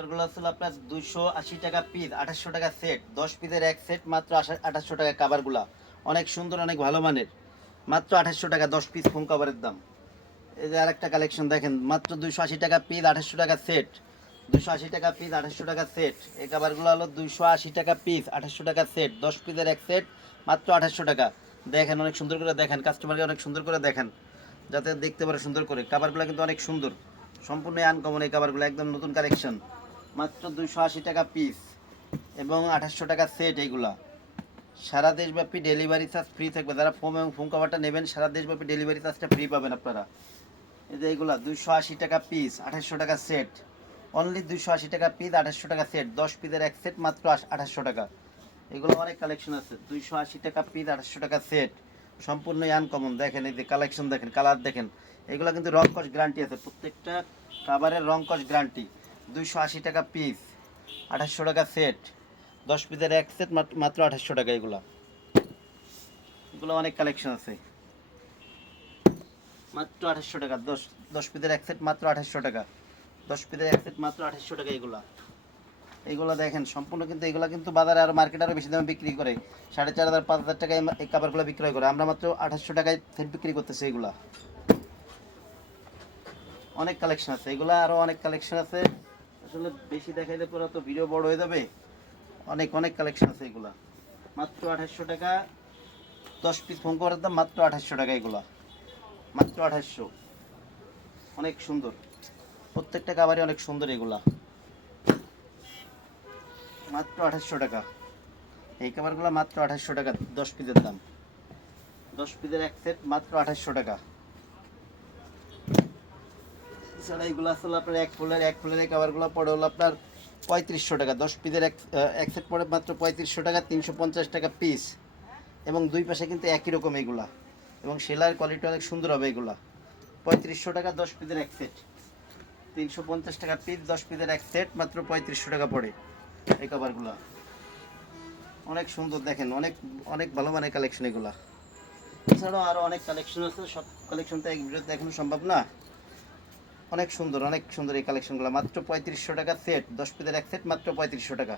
কাপড়গুলো ছিল আপনার 280 টাকা পিস, 2800 টাকা সেট, 10 পিসের এক সেট মাত্র 2800 টাকা। কাভারগুলা অনেক সুন্দর, অনেক ভালো মানের, মাত্র 2800 টাকা 10 পিস ফোম কাভারের দাম। এই যে আরেকটা কালেকশন দেখেন, মাত্র 280 টাকা পিস, 2800 টাকা সেট, 280 টাকা পিস, 2800 টাকা সেট। এই কাভারগুলো হলো 280 টাকা পিস, 2800 টাকা সেট, 10 পিসের এক সেট, মাত্র 2800 টাকা। দেখেন অনেক সুন্দর করে দেখেন, কাস্টমারকে অনেক সুন্দর করে দেখেন যাতে দেখতে পারে সুন্দর করে। কাভারগুলো কিন্তু অনেক সুন্দর, সম্পূর্ণ আনকমন এই কাভারগুলো, একদম নতুন কালেকশন, মাত্র 280 টাকা পিস এবং 2800 টাকা সেট। এইগুলা সারা দেশব্যাপী ডেলিভারি চার্জ ফ্রি থাকবে। যারা ফোম এবং ফোম কাভারটা নেবেন সারা দেশব্যাপী ডেলিভারি চার্জটা ফ্রি পাবেন আপনারা। এই যে এইগুলা 280 টাকা পিস, 2800 টাকা সেট, অনলি 280 টাকা পিস, 2800 টাকা সেট, 10 পিসের এক সেট, মাত্র 2800 টাকা। এগুলো অনেক কালেকশন আছে, 280 টাকা পিস, 2800 টাকা সেট, সম্পূর্ণই আনকমন। দেখেন এই যে কালেকশন দেখেন, কালার দেখেন, এগুলো কিন্তু রং কস গ্যারান্টি আছে, প্রত্যেকটা কাভারের রং কস গ্যারান্টি। 280 টাকা পিস, 2800 টাকা সেট, 10 পিসের এক সেট, মাত্র 2800 টাকা। এগুলো অনেক কালেকশন আছে, মাত্র 2800 টাকা। 10 পিসের এক সেট, মাত্র 2800 টাকা, 10 পিসের এক সেট, মাত্র 2800 টাকা। এইগুলা দেখেন সম্পূর্ণ, কিন্তু এগুলা কিন্তু বাজারে আর মার্কেটে আরও বেশি দামে বিক্রি করে, 4500 5000 টাকায় এই কাপড়গুলো বিক্রয় করে, আমরা মাত্র 2800 টাকায় সেট বিক্রি করতেছি। এগুলা অনেক কালেকশন আছে, এগুলা আরও অনেক কালেকশন আছে, আসলে বেশি দেখাইলে পরে তো ভিডিও বড় হয়ে যাবে। অনেক অনেক কালেকশন আছে এগুলা, মাত্র 2800 টাকা। 10 পিস ফোন করার দাম মাত্র 2800 টাকা। এগুলা মাত্র 2800, অনেক সুন্দর, প্রত্যেকটা কাভারই অনেক সুন্দর। এগুলা মাত্র 2800 টাকা। এই কাভারগুলো মাত্র 2800 টাকা, 10 পিসের দাম, 10 পিসের এক সেট, মাত্র 2800 টাকা। এছাড়া এইগুলো আসলে আপনার এক ফুলের এই কাভারগুলো পড়ে হলো আপনার 3500 টাকা, 10 পিসের এক সেট পড়ে মাত্র 3500 টাকা, 350 টাকা পিস। এবং দুই পাশে কিন্তু একই রকম এগুলা, এবং সেলাইয়ের কোয়ালিটি অনেক সুন্দর হবে। এগুলা 3500 টাকা, 10 পিসের এক সেট, 350 টাকা পিস, 10 পিসের এক সেট, মাত্র 3500 টাকা পড়ে এই কাভারগুলো। অনেক সুন্দর দেখেন, অনেক অনেক ভালো মানের কালেকশন এগুলা। এছাড়াও আরও অনেক কালেকশন আছে, সব কালেকশন তো এক ভিডিওতে দেখানো সম্ভব না। অনেক সুন্দর, অনেক সুন্দর এই কালেকশনগুলো, মাত্র 3500 টাকা সেট, 10 পিসের এক সেট, মাত্র 3500 টাকা।